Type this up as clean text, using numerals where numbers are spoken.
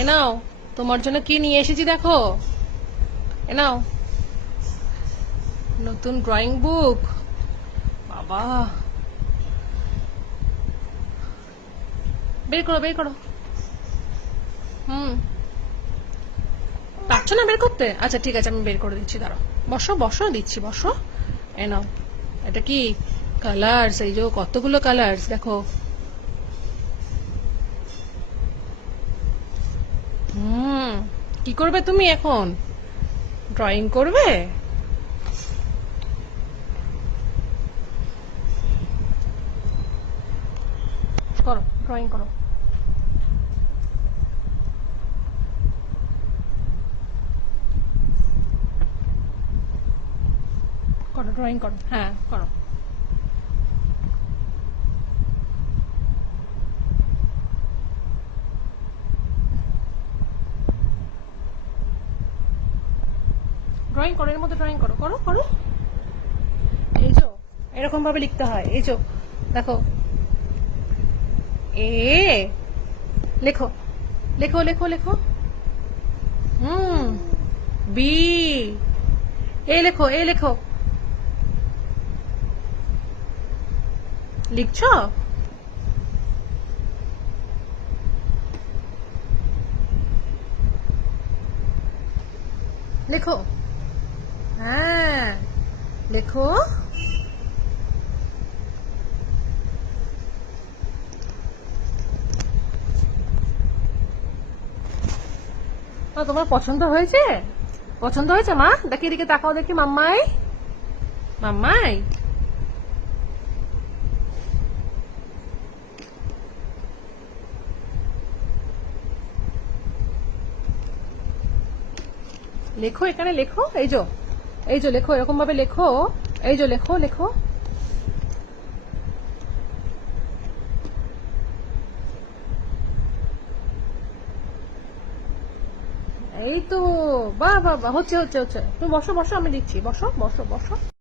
এ নাও, তোমার জন্য কি নিয়ে এসেছি দেখো। এ নাও, নতুন ড্রয়িং বুক। বাবা, বের করো বের করো। হুম, পারছো না বের করতে? আচ্ছা ঠিক আছে, আমি বের করে দিচ্ছি, দাঁড়াও। বসো বসো, দিচ্ছি, বসো। এ নাও, এটা কি কালার্স, এই যে কতগুলো কালার্স দেখো। হুম, কি করবে তুমি এখন? ড্রয়িং করবে? করো, ড্রয়িং করো। করো, ড্রয়িং করো, হ্যাঁ করো। ড্রয়িং করো, এর মধ্যে ড্রয়িং করো, করো করো। এই যে এরকম ভাবে লিখতে হয়, এই যে দেখো। এ, লেখো লেখো লেখো লেখো। হুম, বি, এ লেখো, এ লেখো। লিখছো? লেখো, হ্যাঁ লেখো। তোমার পছন্দ হয়েছে? পছন্দ হয়েছে মা? দেখি এদিকে তাকাও দেখি, মাম্মাই, মাম্মাই। লেখো, এখানে লেখো, এই যে, এই যে লেখো, এরকম ভাবে লেখো। এই যে লেখো লেখো। এই তো, বাহ বাহ বাহ, হচ্ছে হচ্ছে হচ্ছে। তুমি বসো বসো, আমি লিখছি, বসো বসো বসো।